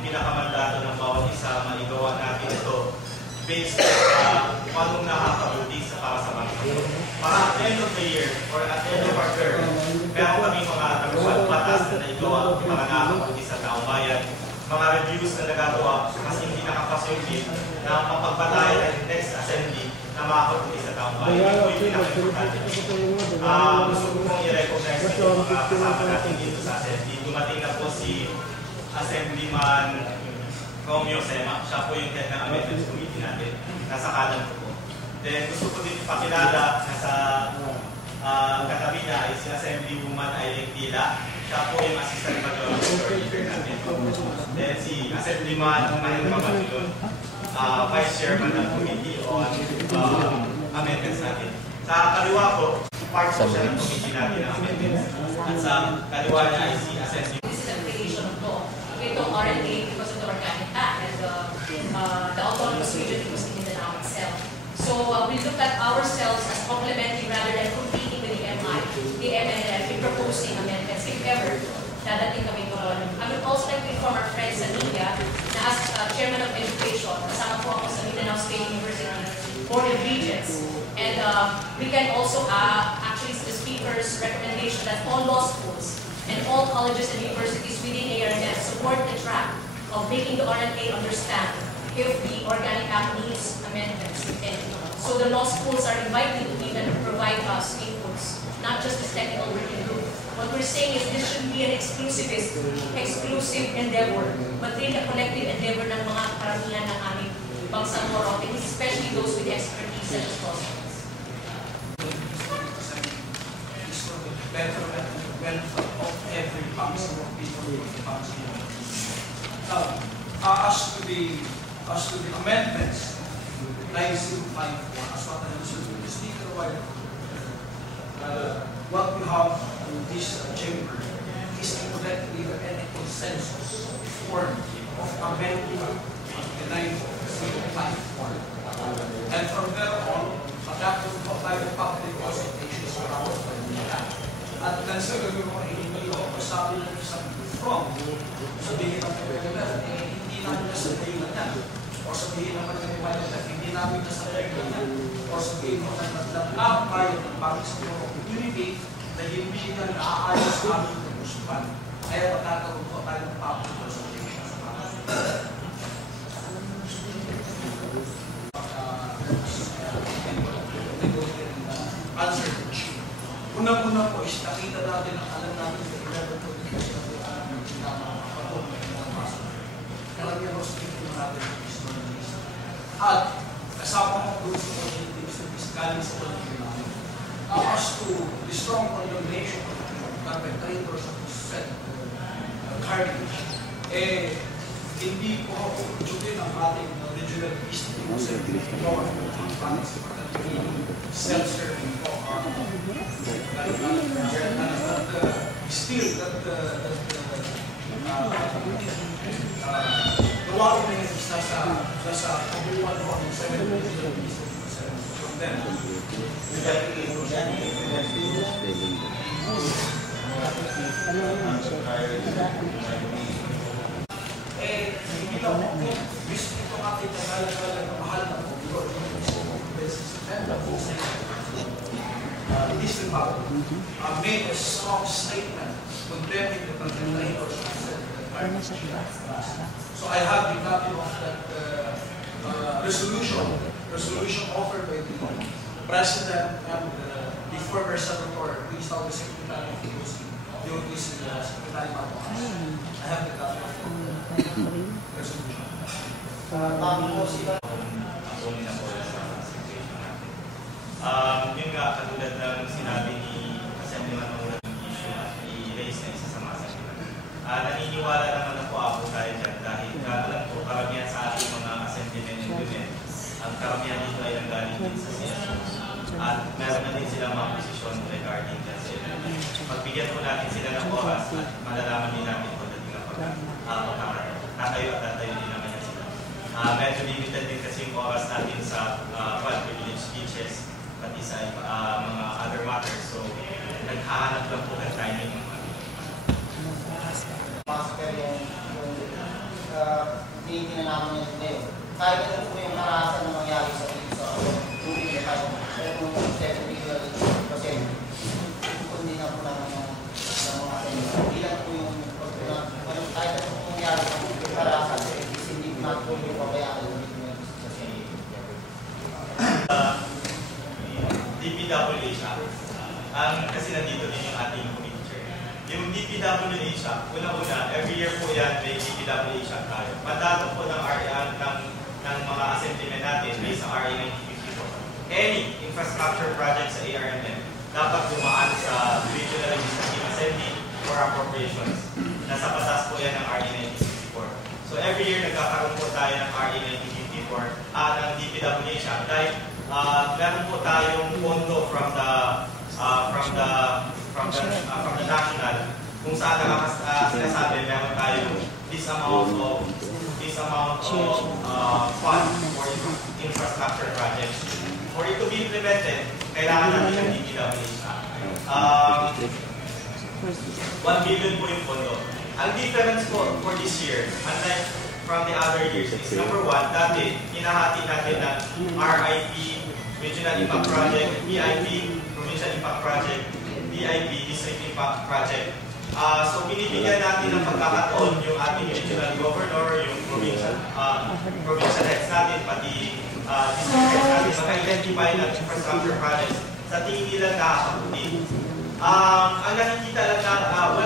yung pinakamandato ng bawat isa, maigawa natin ito based sa kung anong nakakabuti para sa bansa. Para at the end of the year or at the end of our term, meron kami mga batas na naigawa para nakakabuti sa taong bayan, mga reviews na nagagawa kasi hindi nakapasyokin na mapagbatayan ng next assembly na makakabuti sa taong bayan. Ito yung pinaka-importante. Gusto ko pong i-recognize yung mga kasama natin dito sa assembly. Dumating na po si Assemblyman Romeo Sema. Siya po yung head ng Amendments Committee natin. Nasa kanan ko po. Then gusto ko din ipakilala na sa katabi niya ay si Assemblywoman Aileen Tila. Siya po yung Assistant Majority Leader natin. Then si Assemblyman Mahendra Matulon, Vice Chairman ng Committee on Amendments natin. Sa kaliwa ko, part po siya ng committee natin ng amendments. At sa kaliwa niya ay si Assembly. This is a creation of law. Itong RNA because of the Organic Act and the autonomous region was in the now itself. So we look at ourselves as complementing rather than competing with the MI, the MNF in proposing amendments if ever dadating kami doon. I would also like to inform our friends sa media na as Chairman of Education, kasama po ako sa Mindanao State University Board of Regents. And we can also actually the speaker's recommendation that all law schools and all colleges and universities within ARNF support the track of making the RNA understand if the Organic Act needs amendments, if any. So the law schools are invited to even provide us inputs, not just this technical working group. What we're saying is this shouldn't be an exclusive endeavor, but really a collective endeavor ng mga karamihan ng aming bangsang Morote, especially those with expertise such as law schools. Betterment and welfare of every council of people in the council. As to the amendments, 9054, as what I mentioned to the speaker a while ago, what we have in this chamber is a collective and a consensus form of amending the 9054. And from there on, adopted by the public consultations around at consider mo hindi o sabi ng isang from sabihin ng pagkakala hindi namin nasabihin na yan o sabihin ng pagkakala hindi namin nasabihin na yan o sabihin mo na nag-apply ng Bangsa opportunity na hindi na naaayos sa aming kagustuhan kaya magkakaroon po tayo ng public consultation sa mga answer. Unang-una po is nakita natin ang alam natin sa 11 po dito sa karamihan po sa tingin natin is non-list. At kasama ko doon sa objectives na fiskalis sa natin namin. As to the strong condemnation of perpetrators of this carnage, hindi po ako ujutin ang ating regional history sa self-serving po. Still, gawain na yun sa kabuuan po ng 7 regional histories from them. Hindi lang po, gusto ito ating nagalagal na mahal na po. This made a strong statement condemning the perpetrators of so I have the copy of that resolution offered by the President and the former Senator, who is now the Secretary of the DOTC, Secretary Marcos. I have the copy of the resolution. Yun nga, katulad ng sinabi ni Assemblyman Mamulat ng issue at i-raise na isa sa mga assemblyman. Naniniwala naman na po ako tayo dyan dahil alam ko karamihan sa ating mga assemblymen and women, ang karamihan dito ay nanggaling din sa CSO. At meron na din silang mga posisyon regarding dyan sa ito. Pagbigyan po natin sila ng oras at malalaman din natin kung dating ang pagkakatayo. Tatayo at tatayo din naman yan sila. Medyo limited din kasi yung oras natin sa privilege speeches pati sa mga other matters. So, naghahanap lang po ng timing. tinitingnan namin yung ngayon. Kahit ano po yung karahasan na mangyari sa tubig na tayo, pero kung technical kasi, hindi na po namin ng mga hindi lang po yung kahit ano po mangyari sa karahasan, hindi po natin po yung pabayaan yung DPWH Act. Kasi nandito din yung ating picture. Yung DPWH Act, una-una, every year po yan may DPWH Act tayo. Mandato po ng mga assemblymen natin based sa RA 1954. Any infrastructure project sa ARMM dapat dumaan sa Regional Legislative Assembly for appropriations. Nasa batas po yan ng RA 1954. So every year nagkakaroon po tayo ng RA 1954 at ng DPWH Act dahil meron po tayong pondo from the national kung saan sinasabi meron tayong this amount of fund for infrastructure projects. For it to be implemented, kailangan natin ng DPWH Act. 1 billion po yung pondo. Ang difference po for this year, unlike from the other years, is number one, dati hinahati natin ng RIP, Regional Impact Project, BIP, Provincial Impact Project, DIP, District Impact Project. So binibigyan natin ng pagkakataon yung ating regional governor, yung provincial heads natin, pati district heads natin, maka-identify ng infrastructure projects sa tingin nilang nakakabuti. Ang nakikita lang ang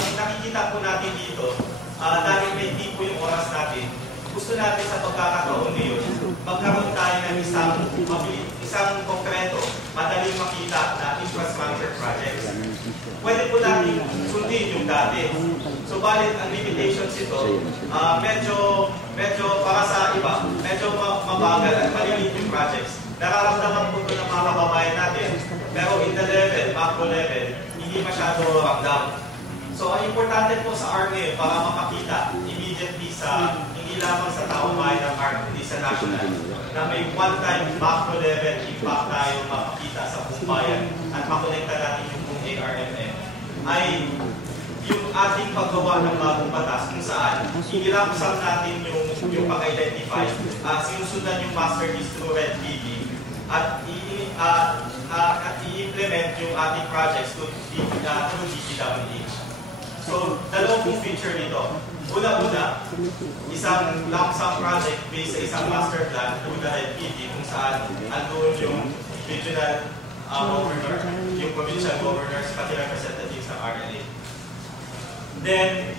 nakikita po natin dito, dahil may tipo yung oras natin, gusto natin sa pagkakataon ngayon, magkaroon tayo ng isang konkreto, madaling makita na infrastructure projects. Pwede po natin sundin yung dati. So, balit ang limitations ito, medyo para sa iba, medyo mabagal at maliliit yung projects. Nararamdaman po ito ng mga kababayan natin, pero in the level, macro level, hindi masyado ramdam. So, ang importante po sa RA para mapakita immediately hindi lamang sa taong bayan ng RA, hindi sa national, na may one-time macro level impact tayo mapakita sa buong bayan at makonekta natin yung buong ARMM, ay yung ating paggawa ng bagong batas kung saan inilakusang natin yung pag-identify, sinusundan yung master list through Red TV at i-implement yung ating projects through DPWH. So, dalawang pong feature nito. Una-una, isang lump sum project based sa isang master plan through the Red PD kung saan andun yung regional governor, yung provincial governors, pati representatives ng RLA. Then,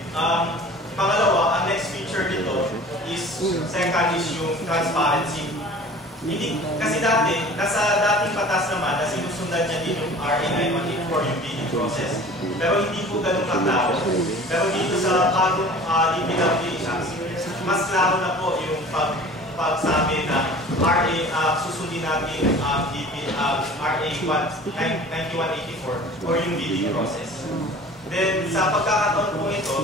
pangalawa, ang next feature nito is, second is yung transparency. Hindi, kasi dati, nasa dating batas naman na sinusundan niya din yung RA 9184 yung bidding process. Pero hindi po ganun kaklaro. Pero dito sa bagong DPWH, mas klaro na po yung pagsabi na RA, susundin natin RA 9184 or yung bidding process. Then, sa pagkakataon po ito,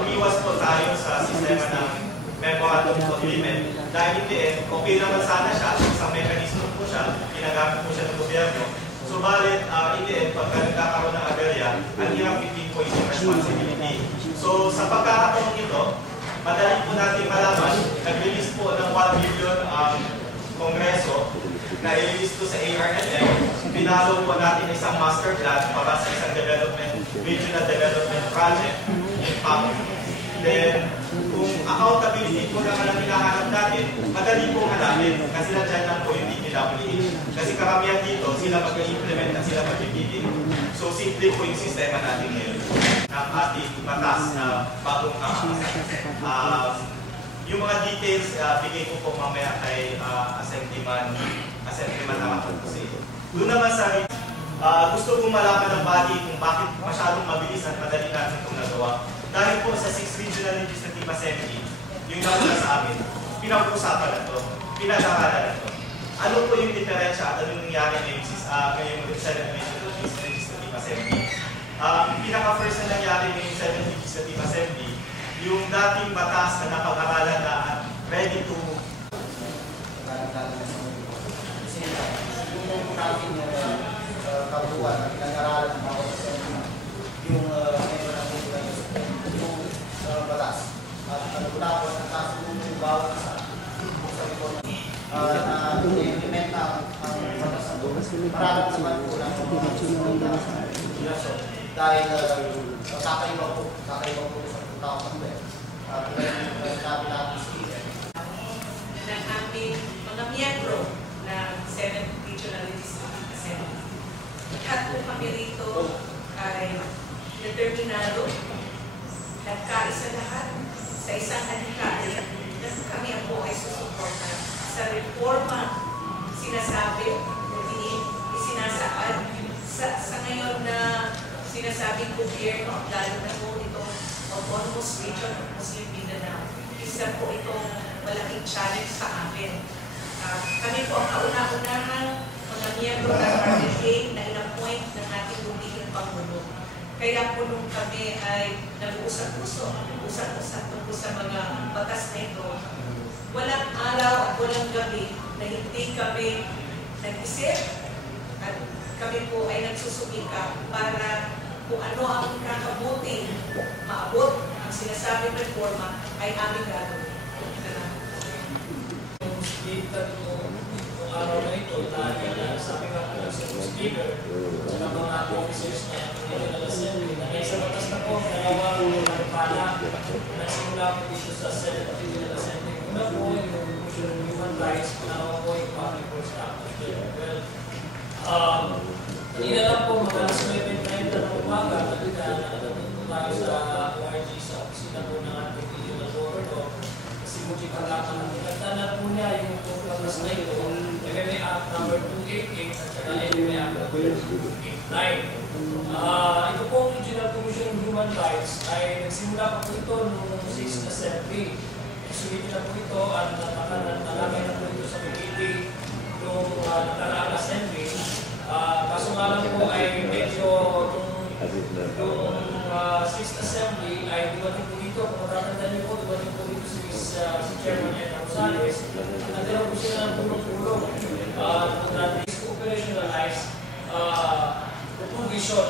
umiwas po tayo sa sistema ng memorandum of agreement. Dahil in the end, okay naman sana siya, isang mechanism po siya, ginagamit po siya ng gobyerno. So, balit, in the end, pagka nagkakaroon ng aberya, ang hirap itin po yung responsibility. So, sa pagkakataon ito, madali po natin malaman, nag-release po ng 1 billion Kongreso na i-release po sa ARNM. Pinalo po natin isang master plan para sa isang regional development project. Then, kung accountability po naman ang hinahanap natin, madali po hanapin kasi nandiyan lang po yung DPWH. Kasi karamihan dito, sila mag-implement at sila mag-bidding. So, simple po yung sistema natin ngayon ng ating batas na bagong yung mga details, bigay ko po mamaya kay Assemblyman Nakatusi. Doon naman sa gusto kong malaman ng body kung bakit masyadong mabilis at madali natin itong nagawa. Dahil po sa 6 Regional Legislative Assembly, yung nauna sa amin, pinag-usapan na ito, pinag-aralan na ito. Ano po yung diferensya at anong nangyari ngayong Senate Legislative Assembly? Pinaka-first na nangyari ngayong Senate Legislative Assembly, yung dating batas na napag-aralan na ready to kabuuan at pinag-aralan ng bawat yung batas. At pagkatapos ang kasunod dahil kakaiba po sa 2012. Tulad sabi natin speaker. Ng aming mga miyembro ng 7th Regional Legislative Assembly. Lahat po kami rito ay determinado, nagkaisa lahat sa isang adhikari na kami po ay susuporta sa reforma sinasabi o isinasaad sa ngayon na sinasabing gobyerno, lalo na po itong autonomous region of Muslim Mindanao. Isa po itong malaking challenge sa amin. Kami po ang kauna-unahang mga miyembro ng RLA na in-appoint ng ating bumihing Pangulo. Kaya po nung kami ay nag-uusap-usap tungkol sa mga batas na ito, walang araw at walang gabi na hindi kami nag-isip at kami po ay nagsusumika para kung ano ang kakabuti maabot ang sinasabing reforma ay aming gagawin. Yung speaker nung araw na ito, sabi nga po sa speaker, sa mga officers niya, Regional Assembly, na may sa batas na po, dalawang pala, nagsimula po dito sa Senate Regional Assembly. Una po yung Commission on Human Rights, pangalawa po yung Public Works Act of 2012. Kanina lang po, mga 7:30 ng umaga, nandito tayo sa ORG sa opisina po ng ating regional governor. Si Muji Kalaka ng pinagtanan po niya yung programs na ito, MMA Act number 288 at saka MMA Act number 289. Ito pong Regional Commission on Human Rights ay nagsimula pa po ito noong 6th Assembly. Sumitin na po ito at nakalagay na po ito sa committee noong nakaraang Assembly. Kaso nga lang po ay medyo yung 6th Assembly ay dumating po dito. Kung matatanda niyo po, dumating po dito si Chairman Edna Rosales. Nagdala po sila ng tulong-tulong natin operationalize the provision